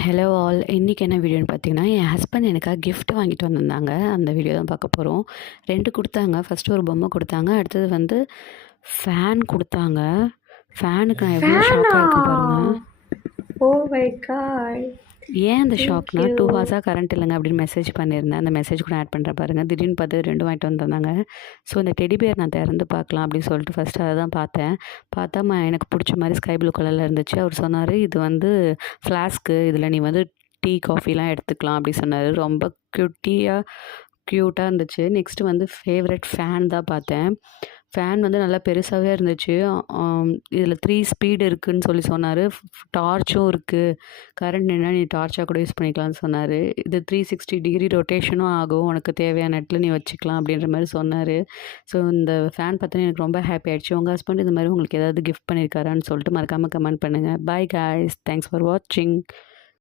Hello all. இன்றைக்கி என்ன வீடியோன்னு பார்த்தீங்கன்னா, என் ஹஸ்பண்ட் எனக்காக கிஃப்ட் வாங்கிட்டு வந்திருந்தாங்க. அந்த வீடியோ தான் பார்க்க போகிறோம். 2 குடுத்தாங்க. ஃபஸ்ட்டு ஒரு பொம்மை குடுத்தாங்க. அடுத்தது வந்து ஃபேன் குடுத்தாங்க. ஃபேனுக்கு நான் எவ்வளோ ஃபேனா? ஷாக்கா இருக்கேன் பாருங்க. Oh my God! ஏன் அந்த தேங்க் ஷாக்னா, யூ. 2 ஹார்ஸா கரண்ட் இல்லைங்க அப்படின்னு மெசேஜ் பண்ணியிருந்தேன். அந்த மெசேஜ் கூட ஆட் பண்ணுறேன் பாருங்க. திடீர்னு பார்த்து 2 வாங்கிட்டு வந்திருந்தாங்க. ஸோ இந்த டெடி பியர் நான் திறந்து பார்க்கலாம் அப்படின்னு சொல்லிட்டு ஃபஸ்ட்டு அதை தான் பார்த்தேன். பார்த்தா எனக்கு பிடிச்ச மாதிரி ஸ்கை ப்ளூ கலரில் இருந்துச்சு. அவர் சொன்னார், இது வந்து ஃப்ளாஸ்க்கு, இதில் நீ வந்து டீ, காஃபிலாம் எடுத்துக்கலாம் அப்படி சொன்னார். ரொம்ப க்யூட்டாக இருந்துச்சு. நெக்ஸ்ட்டு வந்து ஃபேவரட் ஃபேன் தான் பார்த்தேன். ஃபேன் வந்து நல்லா பெருசாகவே இருந்துச்சு. இதில் 3 ஸ்பீடு இருக்குதுன்னு சொன்னார். டார்ச்சும் இருக்குது. கரண்ட் நின்னா நீ டார்ச்சாக கூட யூஸ் பண்ணிக்கலாம்னு சொன்னார். இது 360 டிகிரி ரொட்டேஷனும் ஆகும். உனக்கு தேவையான இடத்துல நீ வச்சுக்கலாம் அப்படின்ற மாதிரி சொன்னார். ஸோ இந்த ஃபேன் பார்த்தோன்னே எனக்கு ரொம்ப ஹாப்பி ஆகிடுச்சு. உங்கள் ஹஸ்பண்ட் இது மாதிரி உங்களுக்கு ஏதாவது கிஃப்ட் பண்ணியிருக்காரான்னு சொல்லிட்டு மறக்காமல் கமெண்ட் பண்ணுங்கள். Bye guys. தேங்க்ஸ் ஃபார் வாட்சிங்.